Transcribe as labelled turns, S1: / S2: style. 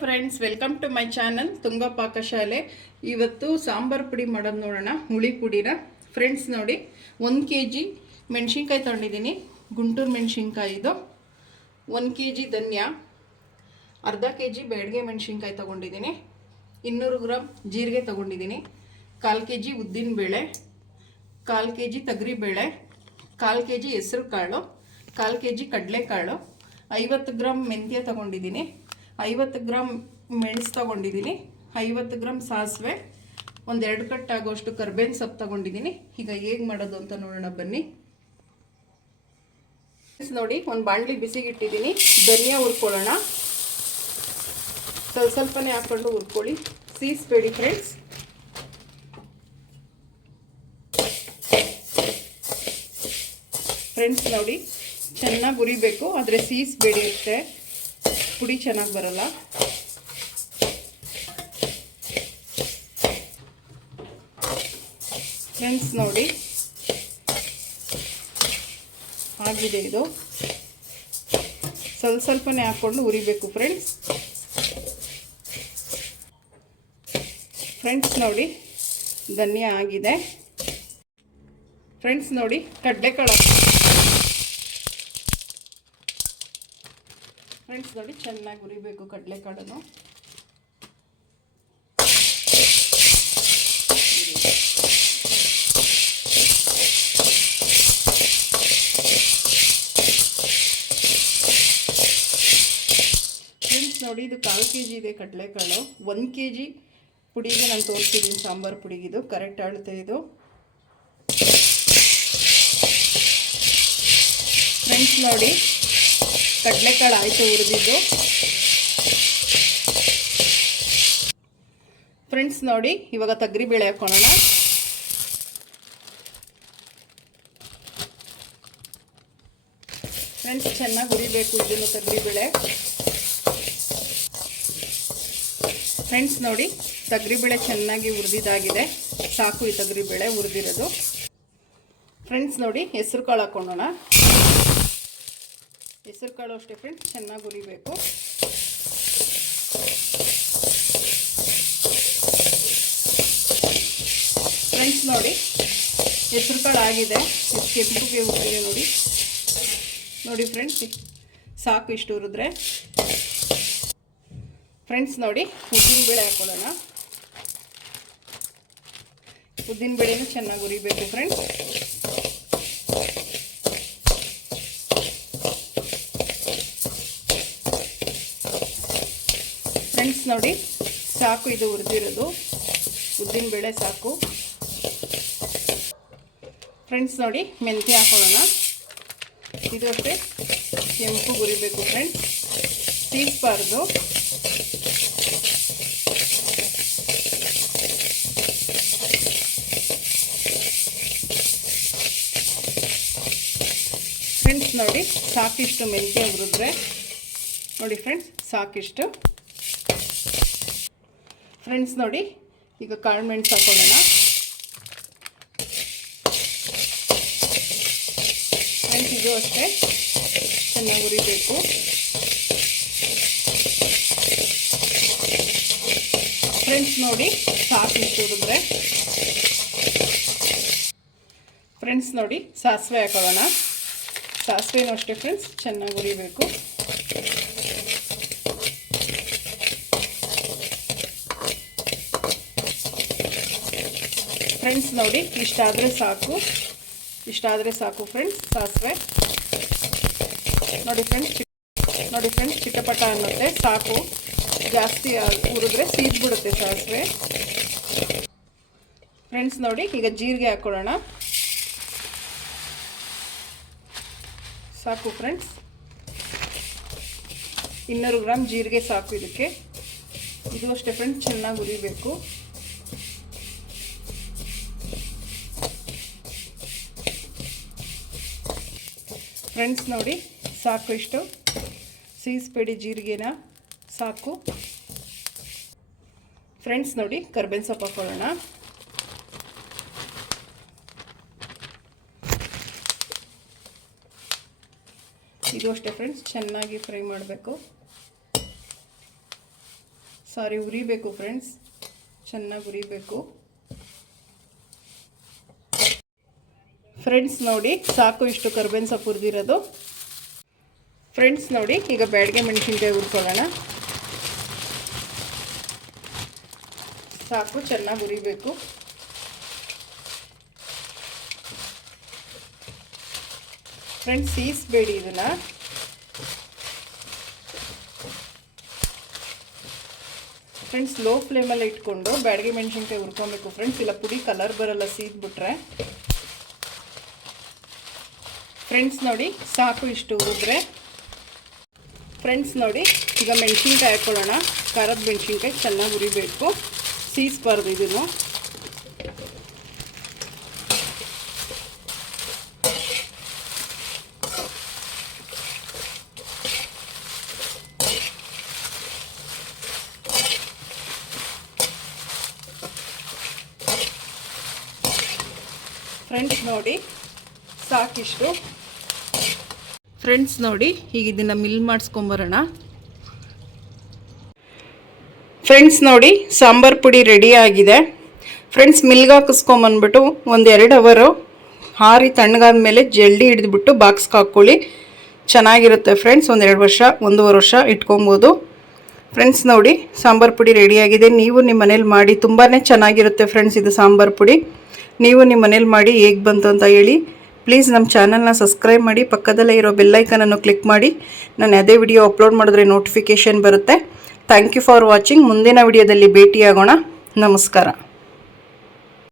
S1: Friends welcome to my channel Tunga ಪಾಕಶಾಲೆ ಇವತ್ತು ಸಾಂಬಾರು ಪುಡಿ ಮಾಡೋದು ನೋಡೋಣ, ಹುಳಿ ಪುಡಿನ. ಫ್ರೆಂಡ್ಸ್ ನೋಡಿ, ಒಂದು ಕೆ ಜಿ ಮೆಣಸಿನ್ಕಾಯಿ ತೊಗೊಂಡಿದ್ದೀನಿ. ಗುಂಟೂರು ಮೆಣಸಿನ್ಕಾಯಿ ಇದು. ಒಂದು ಕೆ ಜಿ ಧನ್ಯ. ಅರ್ಧ ಕೆ ಜಿ ಬೆಳಗ್ಗೆ ಮೆಣಸಿನ್ಕಾಯಿ ತೊಗೊಂಡಿದ್ದೀನಿ. ಇನ್ನೂರು ಗ್ರಾಮ್ ಜೀರಿಗೆ ತೊಗೊಂಡಿದ್ದೀನಿ. ಕಾಲು ಕೆ ಜಿ ಉದ್ದಿನಬೇಳೆ ಕಾಲು ಕೆ ಜಿ ತೊಗರಿಬೇಳೆ ಕಾಲು ಕೆ ಜಿ ಹೆಸರು ಕಾಳು ಕಾಲು ಕೆ ಜಿ ಕಡಲೆಕಾಳು. ಐವತ್ತು ಗ್ರಾಮ್ ಮೆಂತ್ಯ ತೊಗೊಂಡಿದ್ದೀನಿ. ಐವತ್ತು ಗ್ರಾಮ್ ಮೆಣಸು ತೊಗೊಂಡಿದ್ದೀನಿ. ಐವತ್ತು ಗ್ರಾಮ್ ಸಾಸಿವೆ, ಒಂದೆರಡು ಕಟ್ ಆಗೋಷ್ಟು ಕರ್ಬೇವಿನ ಸೊಪ್ಪು ತೊಗೊಂಡಿದ್ದೀನಿ. ಈಗ ಹೇಗೆ ಮಾಡೋದು ಅಂತ ನೋಡೋಣ ಬನ್ನಿ. ನೋಡಿ, ಒಂದು ಬಾಣಲಿ ಬಿಸಿಗಿಟ್ಟಿದ್ದೀನಿ. ಧನಿಯಾ ಹುರ್ಕೊಳ್ಳೋಣ. ಸ್ವಲ್ಪ ಸ್ವಲ್ಪನೇ ಹಾಕ್ಕೊಂಡು ಹುರ್ಕೊಳ್ಳಿ. ಸೀಸ್ಬೇಡಿ ಫ್ರೆಂಡ್ಸ್ ಫ್ರೆಂಡ್ಸ್ ನೋಡಿ, ಚೆನ್ನಾಗಿ ಹುರಿಬೇಕು, ಆದರೆ ಸೀಸ್ಬೇಡಿ ಅಷ್ಟೇ. ಪುಡಿ ಚೆನ್ನಾಗಿ ಬರಲ್ಲ. ಫ್ರೆಂಡ್ಸ್ ನೋಡಿ. ಆಗಿದೆ ಇದು. ಸ್ವಲ್ಪ ಸ್ವಲ್ಪನೇ ಹಾಕ್ಕೊಂಡು ಉರಿಬೇಕು ಫ್ರೆಂಡ್ಸ್ ಫ್ರೆಂಡ್ಸ್ ನೋಡಿ. ಧನ್ಯ ಆಗಿದೆ. ಫ್ರೆಂಡ್ಸ್ ನೋಡಿ. ಕಡಲೆಕಾಳು ಫ್ರೆಂಡ್ಸ್ ನೋಡಿ ಚೆನ್ನಾಗಿ ಹುರಿಬೇಕು ಕಡಲೆಕಾಳನ್ನು. ಫ್ರೆಂಡ್ಸ್ ನೋಡಿ ಇದು ಕಾಲು ಕೆ ಜಿ ಇದೆ ಕಡಲೆಕಾಳು. ಒಂದು ಕೆ ಜಿ ಪುಡಿಗೆ ನಾನು ತೋರಿಸಿದ್ದೀನಿ ಸಾಂಬಾರು ಪುಡಿಗಿದು ಕರೆಕ್ಟ್ ಆಳುತ್ತೆ ಇದು. ಫ್ರೆಂಡ್ಸ್ ನೋಡಿ ಕಡಲೆಕಾಳು ಆಯಿತು ಹುರಿದಿದ್ದು. ಫ್ರೆಂಡ್ಸ್ ನೋಡಿ, ಇವಾಗ ಬೇಳೆ ಹಾಕೋಣ ಫ್ರೆಂಡ್ಸ್ ಚೆನ್ನಾಗಿ ಹುರಿಬೇಕು ಇದನ್ನು ಬೇಳೆ. ಫ್ರೆಂಡ್ಸ್ ನೋಡಿ ತೊಗರಿಬೇಳೆ ಚೆನ್ನಾಗಿ ಹುರಿದಿದ್ದಾಗಿದೆ. ಸಾಕು ಈ ತೊಗರಿಬೇಳೆ ಹುರಿದಿರೋದು. ಫ್ರೆಂಡ್ಸ್ ನೋಡಿ, ಹೆಸರು ಕಾಳು ಹಾಕೊಳ್ಳೋಣ. ಹೆಸರು ಕಾಳು ಅಷ್ಟೇ ಫ್ರೆಂಡ್ಸ್ ಚೆನ್ನಾಗಿ ಹುರಿಬೇಕು. ಫ್ರೆಂಡ್ಸ್ ನೋಡಿ ಹೆಸರು ಕಾಳು ಆಗಿದೆ ಕೆಂಪುಗೆ ಹುರಿದಿದೆ ನೋಡಿ. ನೋಡಿ ಫ್ರೆಂಡ್ಸ್ ಸಾಕು ಇಷ್ಟು ಹುರಿದ್ರೆ. ಫ್ರೆಂಡ್ಸ್ ನೋಡಿ, ಉದ್ದಿನ ಬೇಳೆ ಹಾಕೊಳ್ಳೋಣ. ಉದ್ದಿನಬೇಳೆನೂ ಚೆನ್ನಾಗಿ ಹುರಿಬೇಕು ಫ್ರೆಂಡ್ಸ್ ಫ್ರೆಂಡ್ಸ್ ನೋಡಿ, ಸಾಕು ಇದು ಹುರಿದಿರೋದು. ಉದ್ದಿನಬೇಳೆ ಸಾಕು. ಫ್ರೆಂಡ್ಸ್ ನೋಡಿ, ಮೆಂತ್ಯ ಹಾಕೊಳ್ಳೋಣ. ಇದು ಅಷ್ಟೇ. ಕೆಂಪು ಹುರಿಬೇಕು ಫ್ರೆಂಡ್ಸ್ ತೀಸ್ಬಾರ್ದು ಫ್ರೆಂಡ್ಸ್ ನೋಡಿ, ಸಾಕಿಷ್ಟು ಮೆಂತ್ಯ ಉರಿದ್ರೆ ನೋಡಿ ಫ್ರೆಂಡ್ಸ್ ಸಾಕಿಷ್ಟು. ಫ್ರೆಂಡ್ಸ್ ನೋಡಿ, ಈಗ ಕಾಳು ಮೆಣಸು ಹಾಕೊಳ್ಳೋಣ ಫ್ರೆಂಡ್ಸ್, ಇದು ಅಷ್ಟೇ. ಚೆನ್ನಾಗಿ ಹುರಿಬೇಕು ಫ್ರೆಂಡ್ಸ್ ನೋಡಿ, ಸಾಸಿವೆ ಹುರಿದ್ರೆ ಫ್ರೆಂಡ್ಸ್ ನೋಡಿ, ಸಾಸಿವೆ ಹಾಕೊಳ್ಳೋಣ ಸಾಸಿವೆನೂ ಅಷ್ಟೇ ಫ್ರೆಂಡ್ಸ್, ಚೆನ್ನಾಗಿ ಹುರಿಬೇಕು ಫ್ರೆಂಡ್ಸ್ ನೋಡಿ, ಇಷ್ಟಾದರೆ ಸಾಕು. ಇಷ್ಟಾದರೆ ಸಾಕು ಫ್ರೆಂಡ್ಸ್ ಸಾಸಿವೆ. ನೋಡಿ ಫ್ರೆಂಡ್ಸ್ ನೋಡಿ ಫ್ರೆಂಡ್ಸ್ ಚಿಟಪಟ ಅನ್ನುತ್ತೆ. ಸಾಕು. ಜಾಸ್ತಿ ಹುರಿದ್ರೆ ಸೀದ್ಬಿಡುತ್ತೆ ಸಾಸಿವೆ. ಫ್ರೆಂಡ್ಸ್ ನೋಡಿ, ಈಗ ಜೀರಿಗೆ ಹಾಕೊಳ್ಳೋಣ. ಸಾಕು ಫ್ರೆಂಡ್ಸ್ ಇನ್ನೂರು ಗ್ರಾಮ್ ಜೀರಿಗೆ ಸಾಕು ಇದಕ್ಕೆ. ಇದು ಅಷ್ಟೇ ಫ್ರೆಂಡ್ಸ್ ಚೆನ್ನಾಗಿ ಹುರಿಬೇಕು. ಫ್ರೆಂಡ್ಸ್ ನೋಡಿ, ಸಾಕು ಇಷ್ಟು. ಸೀಸ್ಬೇಡಿ ಜೀರಿಗೆನ ಸಾಕು. ಫ್ರೆಂಡ್ಸ್ ನೋಡಿ, ಕರ್ಬೇವಿನ ಸೊಪ್ಪು ಹಾಕೊಳ್ಳೋಣ. ಇದು ಅಷ್ಟೇ ಫ್ರೆಂಡ್ಸ್ ಚೆನ್ನಾಗಿ ಫ್ರೈ ಮಾಡಬೇಕು. ಸಾರಿ, ಉರಿಬೇಕು ಫ್ರೆಂಡ್ಸ್ ಚೆನ್ನಾಗಿ ಉರಿಬೇಕು. ಫ್ರೆಂಡ್ಸ್ ನೋಡಿ, ಸಾಕು ಇಷ್ಟು ಕರ್ಬೇವಿನ ಸೊಪ್ಪು ಹುರಿದಿರೋದು ಫ್ರೆಂಡ್ಸ್ ನೋಡಿ, ಈಗ ಬ್ಯಾಡಿಗೆ ಮೆಣಸಿನ್ಕಾಯಿ ಹುರ್ಕೊಳ್ಳೋಣ. ಸಾಕು, ಚೆನ್ನಾಗಿ ಹುರಿಬೇಕು. ಫ್ರೆಂಡ್ಸ್ ಸೀಸ್ಬೇಡಿ ಇದನ್ನು. ಫ್ರೆಂಡ್ಸ್ ಲೋ ಫ್ಲೇಮಲ್ಲಿ ಇಟ್ಕೊಂಡು ಬ್ಯಾಡಗೆ ಮೆಣಸಿನ್ಕಾಯಿ ಹುರ್ಕೊಬೇಕು. ಫ್ರೆಂಡ್ಸ್ ಇಲ್ಲ ಪುಡಿ ಕಲರ್ ಬರಲ್ಲ, ಸೀದ್ಬಿಟ್ರೆ. ಫ್ರೆಂಡ್ಸ್ ನೋಡಿ, ಸಾಕು ಇಷ್ಟು ಹುರಿದ್ರೆ ಫ್ರೆಂಡ್ಸ್ ನೋಡಿ, ಈಗ ಮೆಣಸಿನ್ಕಾಯಿ ಹಾಕ್ಕೊಳ್ಳೋಣ ಖಾರದ ಮೆಣಸಿನ್ಕಾಯಿ ಚೆನ್ನಾಗಿ ಹುರಿಬೇಕು. ಸೀಸ್ಬಾರ್ದು ಇದನ್ನು. ಫ್ರೆಂಡ್ಸ್ ನೋಡಿ, ಸಾಕಿಷ್ಟು. ಫ್ರೆಂಡ್ಸ್ ನೋಡಿ, ಈಗ ಇದನ್ನು ಮಿಲ್ ಮಾಡಿಸ್ಕೊಂಬರೋಣ ಫ್ರೆಂಡ್ಸ್ ನೋಡಿ, ಸಾಂಬಾರು ಪುಡಿ ರೆಡಿ ಆಗಿದೆ. ಫ್ರೆಂಡ್ಸ್ ಮಿಲ್ಗೆ ಹಾಕಿಸ್ಕೊಂಬಂದ್ಬಿಟ್ಟು ಒಂದು ಎರಡು ಅವರು ಹಾರಿ ತಣ್ಣಗಾದ ಮೇಲೆ ಜಲ್ದಿ ಹಿಡಿದ್ಬಿಟ್ಟು ಬಾಕ್ಸ್ಗೆ ಹಾಕ್ಕೊಳ್ಳಿ ಚೆನ್ನಾಗಿರುತ್ತೆ ಫ್ರೆಂಡ್ಸ್ ಒಂದು ಎರಡು ವರ್ಷ, ಒಂದೂವರೆ ವರ್ಷ ಇಟ್ಕೊಬೋದು. ಫ್ರೆಂಡ್ಸ್ ನೋಡಿ, ಸಾಂಬಾರು ಪುಡಿ ರೆಡಿಯಾಗಿದೆ ನೀವು ನಿಮ್ಮ ಮನೇಲಿ ಮಾಡಿ ತುಂಬಾ ಚೆನ್ನಾಗಿರುತ್ತೆ ಫ್ರೆಂಡ್ಸ್ ಇದು ಸಾಂಬಾರು ಪುಡಿ. ನೀವು ನಿಮ್ಮ ಮನೇಲಿ ಮಾಡಿ ಹೇಗೆ ಬಂತು ಅಂತ ಹೇಳಿ. ಪ್ಲೀಸ್ ನಮ್ಮ ಚಾನಲ್ನ ಸಬ್ಸ್ಕ್ರೈಬ್ ಮಾಡಿ, ಪಕ್ಕದಲ್ಲೇ ಇರೋ ಬೆಲ್ಲೈಕನನ್ನು ಕ್ಲಿಕ್ ಮಾಡಿ. ನಾನು ಅದೇ ವಿಡಿಯೋ ಅಪ್ಲೋಡ್ ಮಾಡಿದ್ರೆ ನೋಟಿಫಿಕೇಷನ್ ಬರುತ್ತೆ. ಥ್ಯಾಂಕ್ ಯು ಫಾರ್ ವಾಚಿಂಗ್ ಮುಂದಿನ ವಿಡಿಯೋದಲ್ಲಿ ಭೇಟಿಯಾಗೋಣ. ನಮಸ್ಕಾರ.